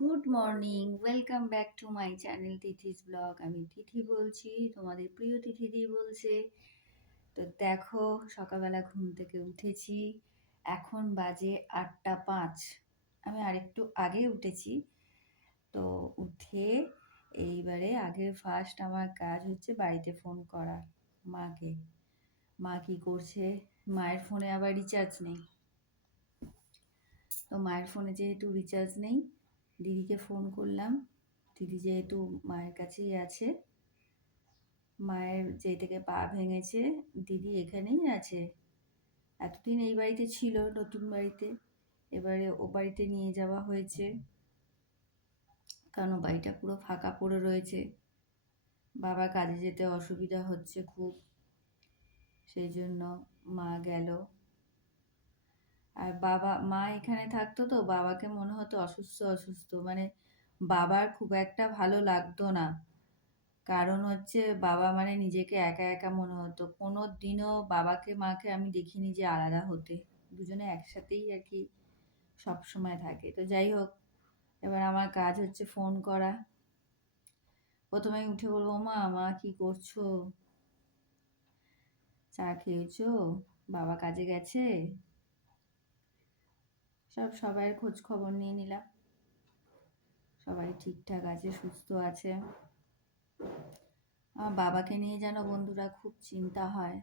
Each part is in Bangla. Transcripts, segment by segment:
Good morning, welcome back to my channel তিথিস blog. আমি তিথি বলছি, তোমাদের প্রিয় তিথিদি বলছে। তো দেখো, সকালবেলা ঘুম থেকে উঠেছি, এখন বাজে 8টা 5। আমি আরেকটু আগে উঠেছি। তো উঠে এইবারে আগে ফার্স্ট আমার কাজ হচ্ছে বাড়িতে ফোন করা মাকে। মা কি করছে, মায়ের ফোনে আবার রিচার্জ নেই। তো মায়ের ফোনে যেহেতু রিচার্জ নেই, দিদিকে ফোন করলাম। দিদি যেহেতু মায়ের কাছেই আছে, মায়ের যেই থেকে পা ভেঙেছে, দিদি এখানেই আছে। এতদিন এই বাড়িতে ছিল, নতুন বাড়িতে। এবারে ও বাড়িতে নিয়ে যাওয়া হয়েছে, কারণ বাড়িটা পুরো ফাঁকা পড়ে রয়েছে। বাবার কাজে যেতে অসুবিধা হচ্ছে খুব, সেই জন্য মা গেল। আর মা এখানে থাকতো তো বাবাকে মনে হতো অসুস্থ অসুস্থ, মানে বাবার খুব একটা ভালো লাগতো না। কারণ হচ্ছে বাবা মানে নিজেকে একা একা মনে হতো। কোনো দিনও বাবাকে মাকে আমি দেখিনি যে আলাদা হতে, দুজনে একসাথেই আর কি সবসময় থাকে। তো যাই হোক, এবার আমার কাজ হচ্ছে ফোন করা। প্রথমে উঠে বলবো, মা কি করছো, চা খেয়েছো, বাবা কাজে গেছে, সবাইয়ের খোঁজ খবর নিয়ে নিলাম। সবাই ঠিকঠাক আছে, সুস্থ আছে। আমার বাবাকে নিয়ে যেন বন্ধুরা খুব চিন্তা হয়।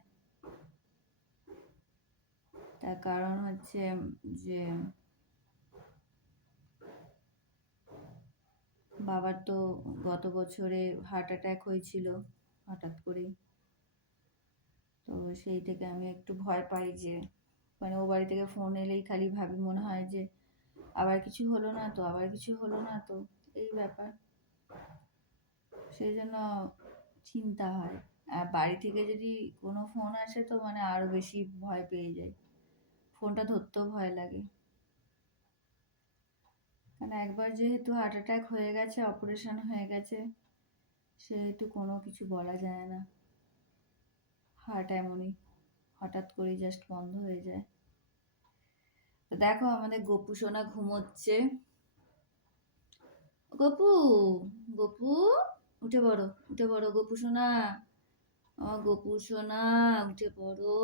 তার কারণ হচ্ছে যে বাবার তো গত বছরে হার্ট অ্যাটাক হয়েছিল হঠাৎ করেই। তো সেই থেকে আমি একটু ভয় পাই যে, মানে ও বাড়ি থেকে ফোন এলেই খালি ভাবি, মনে হয় যে আবার কিছু হলো না তো, আবার কিছু হলো না তো, এই ব্যাপার। সেই জন্য চিন্তা হয়। আর বাড়ি থেকে যদি কোনো ফোন আসে তো মানে আরো বেশি ভয় পেয়ে যাই, ফোনটা ধরতেও ভয় লাগে। কারণ একবার যেহেতু হার্ট অ্যাটাক হয়ে গেছে, অপারেশন হয়ে গেছে, সেহেতু কোনো কিছু বলা যায় না। হার্ট এমনই, হঠাৎ করে জাস্ট বন্ধ হয়ে যায়। তো দেখো, আমাদের গপু সোনা ঘুমোচ্ছে। গপু, গপু, উঠে পড়ো, উঠে পড়ো গপু সোনা, আমার গপু সোনা, উঠে পড়ো।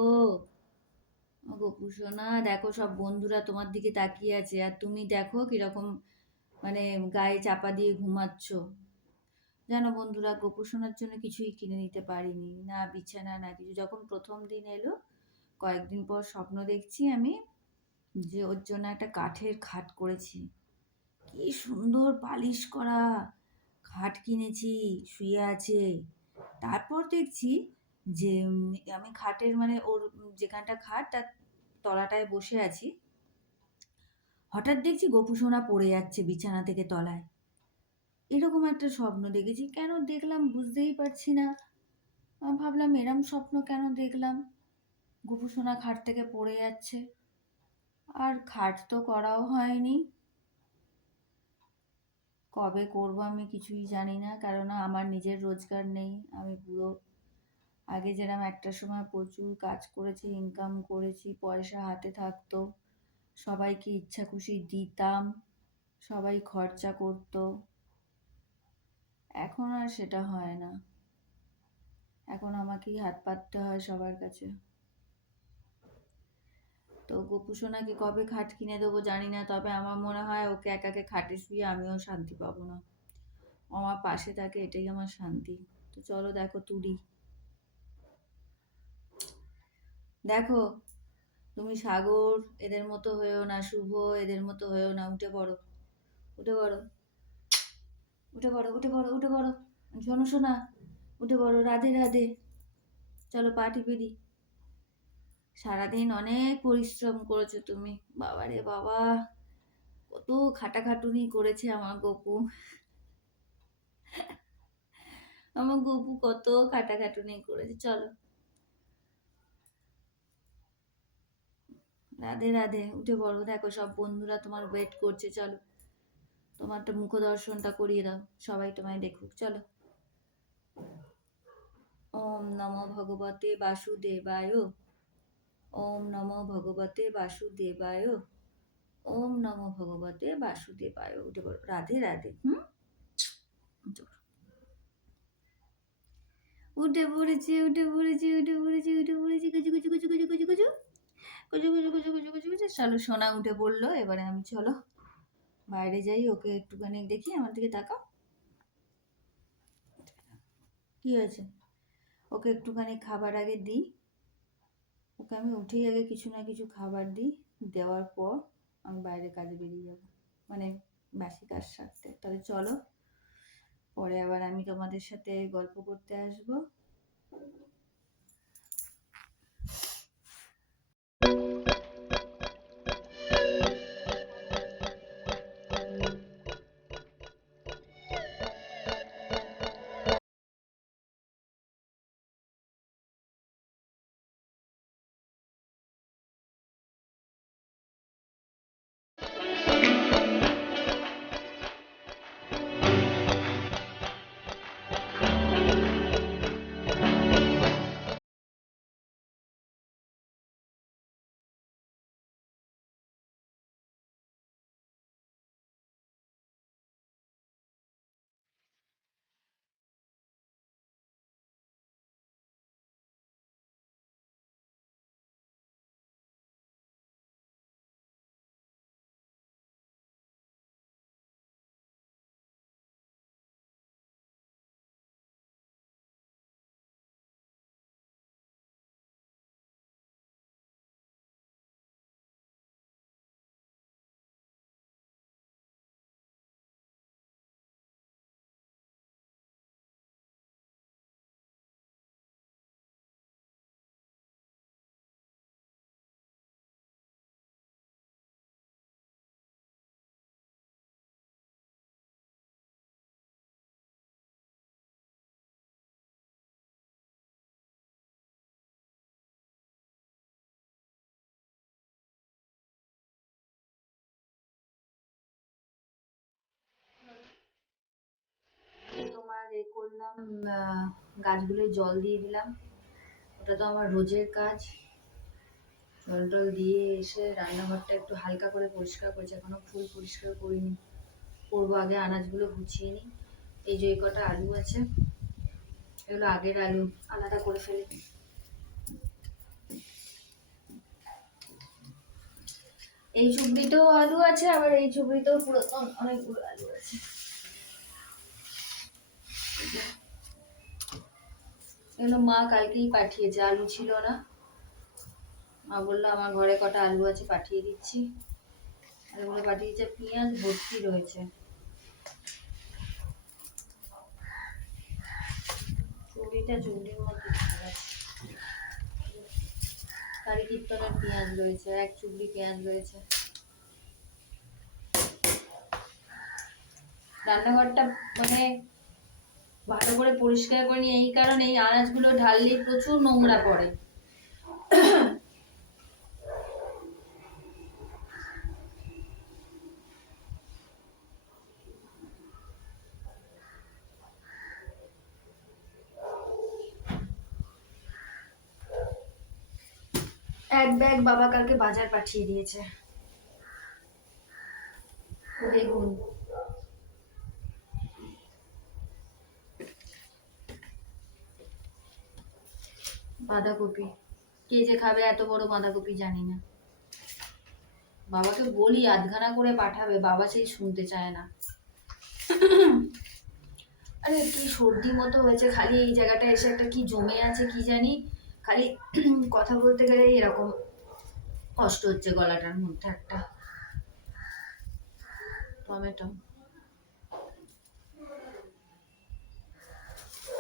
গপু সোনা, দেখো সব বন্ধুরা তোমার দিকে তাকিয়ে আছে, আর তুমি দেখো কিরকম মানে গায়ে চাপা দিয়ে ঘুমাচ্ছ। জানো বন্ধুরা, গপু সোনার জন্য কিছুই কিনে নিতে পারিনি, না বিছানা না কিছু। যখন প্রথম দিন এলো, কয়েকদিন পর স্বপ্ন দেখছি আমি যে ওর জন্য একটা কাঠের খাট করেছি। কি সুন্দর পালিশ করা খাট কিনেছি, শুয়ে আছে। তারপর দেখছি যে আমি খাটের মানে ওর যেখানটা খাট তার তলাটায় বসে আছি, হঠাৎ দেখছি গপু সোনা পড়ে যাচ্ছে বিছানা থেকে তলায়। এরকম একটা স্বপ্ন দেখেছি, কেন দেখলাম বুঝতেই পারছি না। ভাবলাম এরম স্বপ্ন কেন দেখলাম, গপু সোনা খাট থেকে পড়ে যাচ্ছে। আর খাট তো করাও হয়নি, কবে করব আমি কিছুই জানি না, কারণ আমার নিজের রোজগার নেই। আমি পুরো আগে যেরকম একটা সময় প্রচুর কাজ করেছি, ইনকাম করেছি, পয়সা হাতে থাকতো, সবাইকে ইচ্ছা খুশি দিতাম, সবাই খরচা করতো। এখন আর সেটা হয় না, এখন আমাকেই হাত পাততে হয় সবার কাছে। তো গপু সোনাকে কবে খাট কিনে দেবো জানি না, তবে আমার মনে হয় ওকে একাকে খাটে শুয়ে আমিও শান্তি পাবো না। আমার পাশে থাকে, এটাই আমার শান্তি। তো চলো দেখো তুলি, দেখো তুমি সাগর এদের মতো হয়েও না, শুভ এদের মতো হয়েও না, উঠে পড়ো, উঠে পড়ো, উঠে পড়ো, উঠে পড়ো, উঠে পড়ো। শোনো শোনা, উঠে পড়ো, রাধে রাধে। চলো পা টিপে দিই। সারাদিন অনেক পরিশ্রম করেছো তুমি, বাবারে বাবা, কত খাটাখাটুনি করেছে আমার গপু। আমার গপু কত খাটাখাটুনি করেছে। চলো রাধে রাধে, উঠে পড়ো। দেখো সব বন্ধুরা তোমার ওয়েট করছে, চলো তোমার তো মুখ দর্শনটা করিয়ে দাও, সবাই তোমায় দেখুক। চলো। ওম নমো ভগবতে বাসুদেবায়, ওম নমো ভগবতে বাসুদেবায়, ওম নমো ভগবতে বাসুদেবায়। উঠে পড়ো, রাধে রাধে। উঠে পড়েছি, উঠে পড়েছি, উঠে পড়েছি, উঠে পড়েছি, কুচু কুচু কুচু কুচু কুচু কুচু কুচু কুচু কুচু কুচু কুচু কুচু। চলো সোনা উঠে পড়লো, এবারে আমি চলো বাইরে যাই, ওকে একটুখানি দেখি, আমার দিকে তাকাও। কি হয়েছে? ওকে একটুখানি খাবার আগে দিই, ওকে আমি উঠেই আগে কিছু না কিছু খাবার দিই, দেওয়ার পর আমি বাইরে কাজে বেরিয়ে যাব, মানে বাসি কাজ সারতে। তাহলে চলো, পরে আবার আমি তোমাদের সাথে গল্প করতে আসবো। তোমার এ করলাম, গাছগুলোয় জল দিয়ে দিলাম, ওটা তো আমার রোজের কাজ। জল টল দিয়ে এসে রান্নাঘরটা একটু হালকা করে পরিষ্কার করেছি, এখনো ফুল পরিষ্কার করিনি, করবো। আগে আনাজগুলো গুছিয়ে নিই। এই যে কটা আলু আছে, এগুলো আগের আলু, আলাদা করে ফেলি। এই চুবড়িতেও আলু আছে, আবার এই চুবড়িতেও পুরাতন অনেকগুলো আলু আছে। এগুলো মা কালকেই পাঠিয়েছে, আলু ছিল না, মা বললো আমার ঘরে কটা আলু আছে পাঠিয়ে দিচ্ছি, আর এগুলো পাঠিয়েছে। পেঁয়াজ ভর্তি রয়েছে, চুবড়িটা চুবড়ির মধ্যে কারি কীর্তনের পেঁয়াজ রয়েছে, এক চুবড়ি পেঁয়াজ রয়েছে। রান্নাঘরটা মানে ভালো করে পরিষ্কার করে নিই, এই কারণে এই আনাজগুলো ঢাললে প্রচুর নোংরা পড়ে। এক ব্যাগ বাবা কালকে বাজার পাঠিয়ে দিয়েছে, বেগুন, বাঁধাকপি। কে যে খাবে এত বড় বাঁধাকপি জানি না, বাবাকে বলি আধখানা করে পাঠাবে, বাবা সেই শুনতে চায় না। আরে কি সর্দি মতো হয়েছে, খালি এই জায়গাটা এসে একটা কি জমে আছে কি জানি, খালি কথা বলতে গেলে এরকম কষ্ট হচ্ছে গলাটার মধ্যে। একটা টমেটো,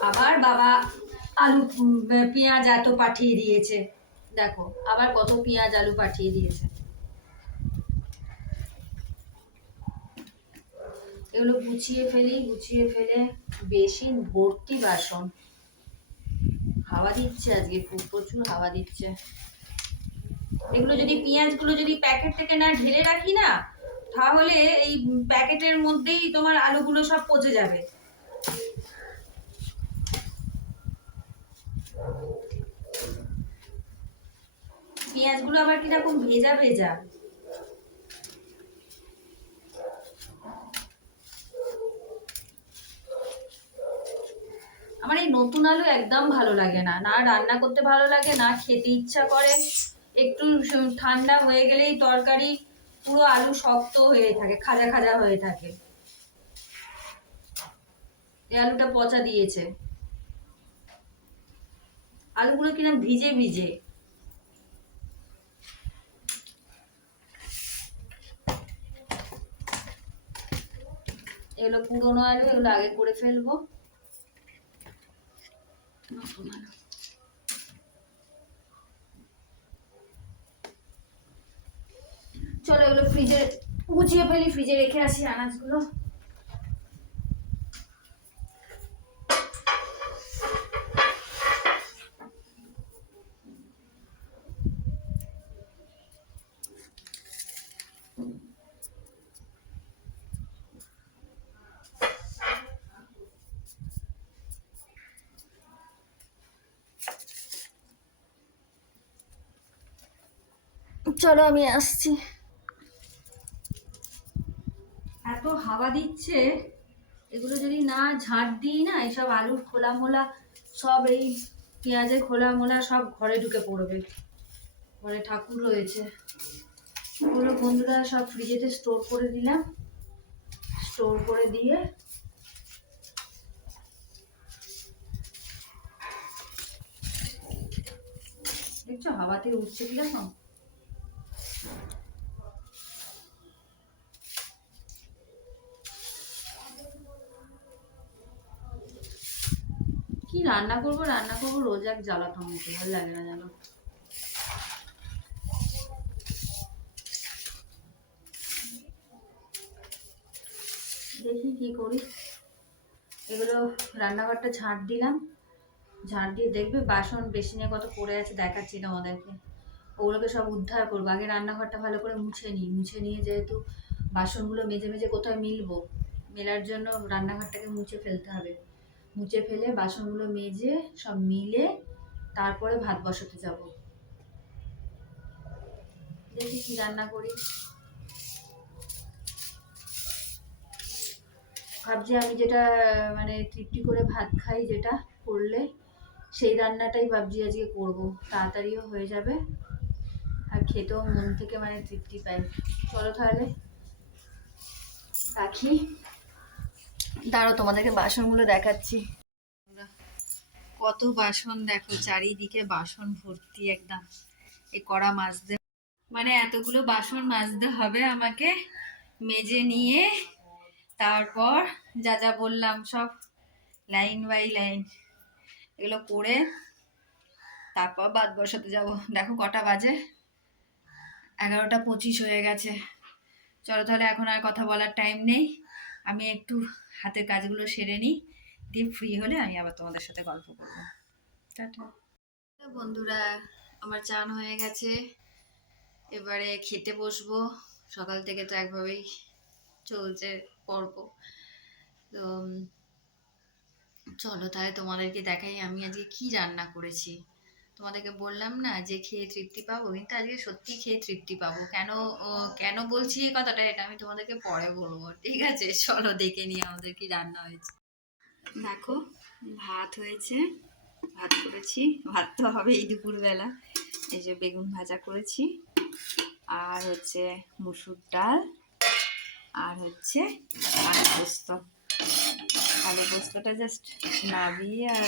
আবার বাবা আলু পেঁয়াজ এত পাঠিয়ে দিয়েছে, দেখো আবার কত পেঁয়াজ আলু পাঠিয়ে দিয়েছে। এগুলো গুছিয়ে ফেলি, গুছিয়ে ফেলে বেসিন ভর্তি বাসন। হাওয়া দিচ্ছে আজকে, খুব প্রচুর হাওয়া দিচ্ছে। এগুলো যদি পেঁয়াজগুলো যদি প্যাকেট থেকে না ঢেলে রাখি না, তাহলে এই প্যাকেটের মধ্যেই তোমার আলুগুলো সব পচে যাবে। পেঁয়াজগুলো আবার কিরকম ভেজা ভেজা। নতুন আলু একদম ভালো লাগে না, না রান্না করতে ভালো লাগে, না খেতে ইচ্ছা করে। একটু ঠান্ডা হয়ে গেলেই তরকারি পুরো আলু শক্ত হয়ে থাকে, খাজা খাজা হয়ে থাকে। এই আলুটা পচা দিয়েছে, আলুগুলো কিরম ভিজে ভিজে। এগুলো পুরোনো আলু, এগুলো আগে করে ফেলবো। চলো এগুলো ফ্রিজে গুছিয়ে ফেলি, ফ্রিজে রেখে আসি আনাজগুলো। চলো আমি আসছি। এত হাওয়া দিচ্ছে, এগুলো যদি না ঝাড় দিই না, এইসব আলুর খোলা মোলা সব, এই পেঁয়াজের খোলা মোলা সব ঘরে ঢুকে পড়বে। ঘরে ঠাকুর রয়েছে, ওগুলো বন্ধুরা সব ফ্রিজেতে স্টোর করে দিলাম। স্টোর করে দিয়ে দেখছো হাওয়াতে উঠছে কিরকম। কি রান্না করবো রোজ এক জ্বালাতন হচ্ছে, ভালো লাগে না জানো। দেখি কি করি। এগুলো রান্নাঘরটা ঝাঁট দিলাম, ঝাঁট দিয়ে দেখবে বাসন বেসিনে কত পড়ে আছে, দেখাচ্ছি তোমাদেরকে। ওগুলোকে সব উদ্ধার করবো। আগে রান্নাঘরটা ভালো করে মুছে নিই, মুছে নিয়ে যেহেতু বাসনগুলো মেজে মেজে কোথায় মিলবো, মেলার জন্য রান্নাঘরটাকে মুছে ফেলতে হবে। মুছে ফেলে বাসনগুলো মেজে সব মিলে তারপরে ভাত বসাতে যাব। দেখি কি রান্না করি। ভাবছি আমি যেটা মানে তৃপ্তি করে ভাত খাই, যেটা করলে সেই রান্নাটাই ভাবছি আজকে করবো, তাড়াতাড়িও হয়ে যাবে আর খেতেও মন থেকে মানে তৃপ্তি পাই। চলো তাহলে রাখি, দাঁড়াও তোমাদেরকে বাসনগুলো দেখাচ্ছি। কত বাসন দেখো, চারিদিকে বাসন ভর্তি একদম। এই কড়া মাজতে মানে এতগুলো বাসন মাজতে হবে আমাকে, মেজে নিয়ে তারপর যা যা বললাম সব লাইন বাই লাইন এগুলো করে তারপর ভাত বসাতে যাব। দেখো কটা বাজে, 11টা 25 হয়ে গেছে। চলো তাহলে এখন আর কথা বলার টাইম নেই, আমি একটু হাতের কাজগুলো সেরে নিই, দিয়ে ফ্রি হলে আমি আবার তোমাদের সাথে গল্প করবো। টাটা বন্ধুরা, আমার চান হয়ে গেছে, এবারে খেতে বসবো। সকাল থেকে তো একভাবেই চলছে পর্ব। তো চলো তাহলে তোমাদেরকে দেখাই আমি আজকে কি রান্না করেছি। তোমাদেরকে বললাম না যে খেয়ে তৃপ্তি পাবো, কিন্তু আজকে সত্যি খেয়ে তৃপ্তি পাবো। কেন বলছি এই কথাটা, এটা আমি তোমাদেরকে পরে বলবো, ঠিক আছে? চলো দেখে নিই আমাদের কি রান্না হয়েছে। দেখো ভাত হয়েছে, ভাত করেছি, ভাত তো হবে এই দুপুরবেলা। এই যে বেগুন ভাজা করেছি, আর হচ্ছে মুসুর ডাল, আর হচ্ছে আলু পোস্ত। আলু পোস্তটা জাস্ট নাবিয়ে আর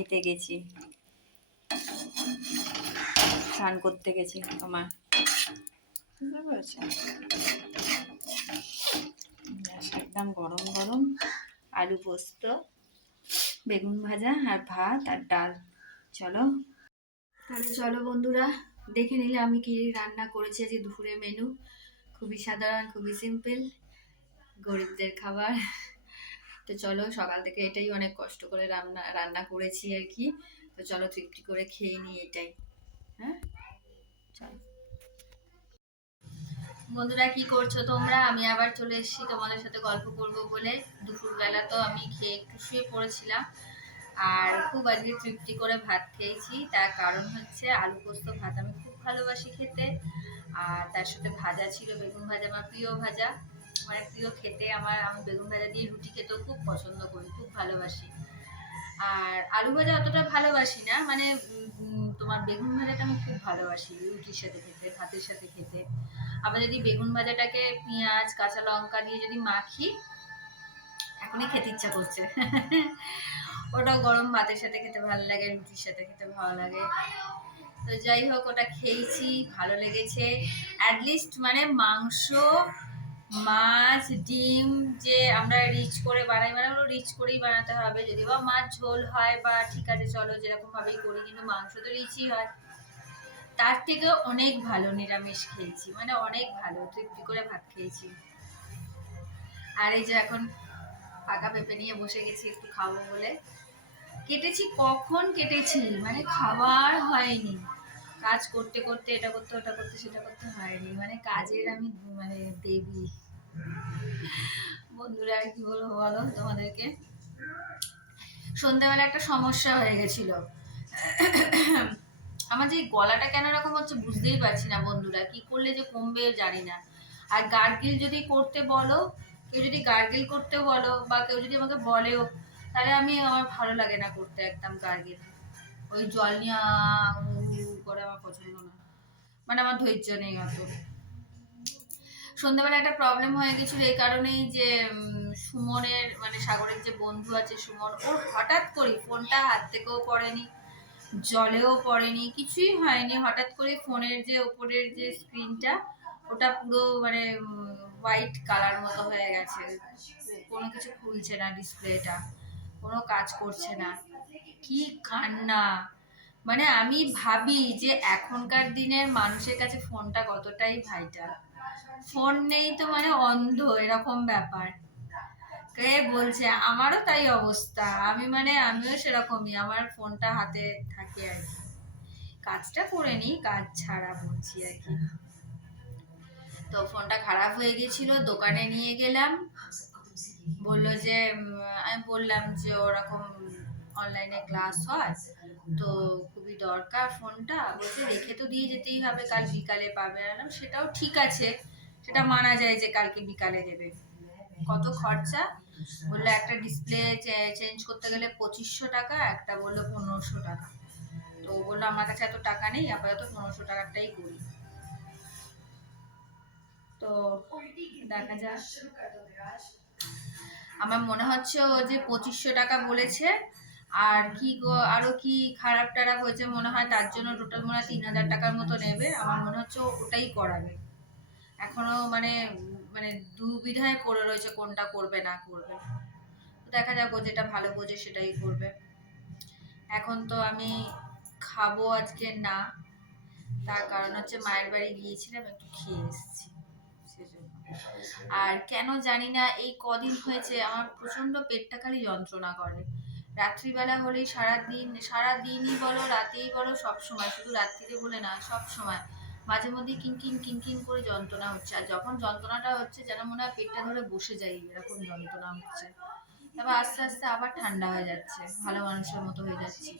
এতে গেছি, স্নান করতে গেছি তোমার, বুঝতে পেরেছো? একদম গরম গরম আলু পোস্ত, বেগুন ভাজা আর ভাত আর ডাল। চলো তাহলে চলো বন্ধুরা, দেখে নিলে আমি কি রান্না করেছি আজকে দুপুরের মেনু। খুবই সাধারণ, খুবই সিম্পল, গরিবদের খাবার। তো চলো, সকাল থেকে এটাই অনেক কষ্ট করে রান্না রান্না করেছি আর কি। তো চলো তৃপ্তি করে খেয়ে নিই এটাই। হ্যাঁ চলো বন্ধুরা, কি করছো তোমরা? আমি আবার চলে এসেছি তোমাদের সাথে গল্প করব বলে। দুপুরবেলা তো আমি খেয়ে একটু শুয়ে পড়েছিলাম, আর খুব আজকে তৃপ্তি করে ভাত খেয়েছি। তার কারণ হচ্ছে আলু পোস্ত ভাত আমি খুব ভালোবাসি খেতে, আর তার সাথে ভাজা ছিল বেগুন ভাজা, আমার প্রিয় ভাজা, মানে প্রিয় খেতে আমার। আমি বেগুন ভাজা দিয়ে রুটি খেতেও খুব পছন্দ করি, খুব ভালোবাসি। আর আলু ভাজা অতটা ভালোবাসি না, মানে তোমার বেগুন ভাজাটা আমি খুব ভালোবাসি রুটির সাথে খেতে, ভাতের সাথে খেতে। আবার যদি বেগুন ভাজাটাকে পেঁয়াজ কাঁচা লঙ্কা দিয়ে যদি মাখি, এখনই খেতে ইচ্ছা করছে। ওটাও গরম ভাতের সাথে খেতে ভালো লাগে, রুটির সাথে খেতে ভালো লাগে। তো যাই হোক, ওটা খেয়েছি, ভালো লেগেছে। অ্যাটলিস্ট মানে মাংস, মাছ, ডিম যে আমরা রিচ করে বানাই, মানে ওগুলো রিচ করেই বানাতে হবে। যদি বা মাছ ঝোল হয় বা ঠিক আছে চলো যেরকম ভাবেই করি, কিন্তু মাংস তো রিচই হয়। তার থেকে অনেক ভালো নিরামিষ খেয়েছি, মানে অনেক ভালো, তৃপ্তি করে ভাত খেয়েছি। আর এই যে এখন পাকা পেঁপে নিয়ে বসে গেছি একটু খাবো বলে। কেটেছি, কখন কেটেছি, মানে খাবার হয়নি। কাজ করতে করতে এটা করতে ওটা করতে সেটা করতে হয়নি, মানে কাজের আমি মানে দেবী। বন্ধুরা আর কি বলবো বলো তোমাদেরকে। সন্ধ্যাবেলা একটা সমস্যা হয়ে গেছিল। আমার যে গলাটা কেন এরকম হচ্ছে বুঝতেই পারছি না বন্ধুরা, কি করলে যে কমবে জানি না। আর গার্গিল যদি করতে বলো, কেউ যদি গার্গিল করতে বলো বা কেউ যদি আমাকে বলেও, তাহলে আমার ভালো লাগে না করতে একদম গার্গিল। ওই জল নিয়ে করে আমার পছন্দ না, মানে আমার ধৈর্য নেই অত। সন্ধ্যাবেলা একটা প্রবলেম হয়ে গেছিল এই কারণেই যে সুমনের মানে সাগরের যে বন্ধু আছে সুমন, ওর হঠাৎ করে ফোনটা হাত থেকেও পড়েনি, জলেও পড়েনি, কিছুই হয়নি। হঠাৎ করে ফোনের যে ওপরের যে স্ক্রিনটা, ওটা পুরো মানে হোয়াইট কালার মতো হয়ে গেছে, কোনো কিছু খুলছে না, ডিসপ্লেটা কোনো কাজ করছে না। কি কান্না! মানে আমি ভাবি যে এখনকার দিনের মানুষের কাছে ফোনটা কতটাই ভাইটাল। ফোন নেই তো মানে অন্ধ, এরকম ব্যাপার। কে বলছে, আমারও তাই অবস্থা। আমিও সেরকমই, আমার ফোনটা হাতে থাকে আর কি। কাজটা করে নি, কাজ ছাড়া বলছি আর কি। তো ফোনটা খারাপ হয়ে গেছিল, দোকানে নিয়ে গেলাম। বললো যে আমি বললাম যে ওরকম অনলাইনে ক্লাস হয়, তো খুবই দরকার ফোনটা। বলছে রেখে তো দিয়ে যেতেই হবে, কাল বিকালে পাবে। আলাম সেটাও ঠিক আছে, সেটা মানা যায় যে কালকে বিকালে দেবে। কত খরচা বললো, একটা ডিসপ্লে চেঞ্জ করতে গেলে 2500 টাকা, একটা বললো 1500 টাকা। তো বললো আমার কাছে এত টাকা নেই, আপাতত 1500 টাকারটাই করি। তো দেখা যাক। আমার মনে হচ্ছে ও যে 2500 টাকা বলেছে, আর কি আরো কি খারাপ টারাপ হয়েছে মনে হয়, তার জন্য টোটাল মনে হয় 3000 টাকার মতো নেবে। আমার মনে হচ্ছে ওটাই করাবে। এখনো মানে মানে দুবিধায় পড়ে রয়েছে কোনটা করবে না করবে। দেখা যাক, ও যেটা ভালো বোঝে সেটাই করবে। এখন তো আমি খাবো আজকে না, তার কারণ হচ্ছে মায়ের বাড়ি গিয়েছিলাম, একটু খেয়ে এসেছি সেজন্য। আর কেন জানি না এই কদিন হয়েছে আমার প্রচন্ড পেটটা খালি যন্ত্রণা করে। রাত্রিবেলা হলেই সারাদিনই বলো রাতেই বলো, সব সময়, শুধু রাত্রিতে বলে না, সব সময় মাঝে মধ্যে কিনকিন কিনকিন করে যন্ত্রণা হচ্ছে। আর যখন যন্ত্রণাটা হচ্ছে যেন মনে হয় পেটটা ধরে বসে যায়, এরকম যন্ত্রণা হচ্ছে। তারপর আস্তে আস্তে আবার ঠান্ডা হয়ে যাচ্ছে, ভালো মানুষের মতো হয়ে যাচ্ছে।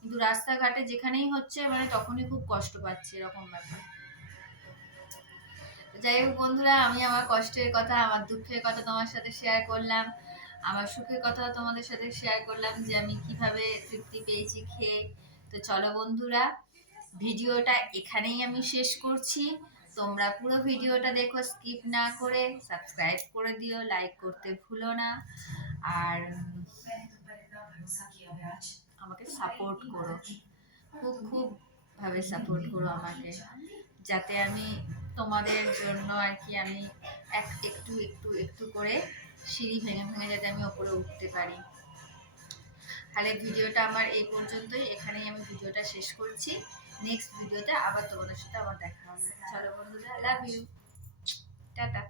কিন্তু রাস্তাঘাটে যেখানেই হচ্ছে মানে তখনই খুব কষ্ট পাচ্ছি, এরকম ব্যাপার। যাই হোক বন্ধুরা, আমি আমার কষ্টের কথা, আমার দুঃখের কথা তোমার সাথে শেয়ার করলাম, আমার সুখের কথা তোমাদের সাথে শেয়ার করলাম, যে আমি কিভাবে তৃপ্তি পেয়েছি খেয়ে। তো চলো বন্ধুরা, ভিডিওটা এখানেই আমি শেষ করছি। তোমরা পুরো ভিডিওটা দেখো স্কিপ না করে, সাবস্ক্রাইব করে দিও, লাইক করতে ভুলো না। আর আমাকে সাপোর্ট করো, খুব খুব ভাবে সাপোর্ট করো আমাকে, যাতে আমি তোমাদের জন্য আর কি আমি একটু একটু একটু করে সিঁড়ি ভেঙে ভেঙে যাতে আমি ওপরে উঠতে পারি। তাহলে ভিডিওটা আমার এই পর্যন্তই, এখানেই আমি ভিডিওটা শেষ করছি। নেক্সট ভিডিওতে আবার তোমাদের সাথে আমার দেখা হবে। চলো বন্ধুরা, লাভ ইউ, টাটা।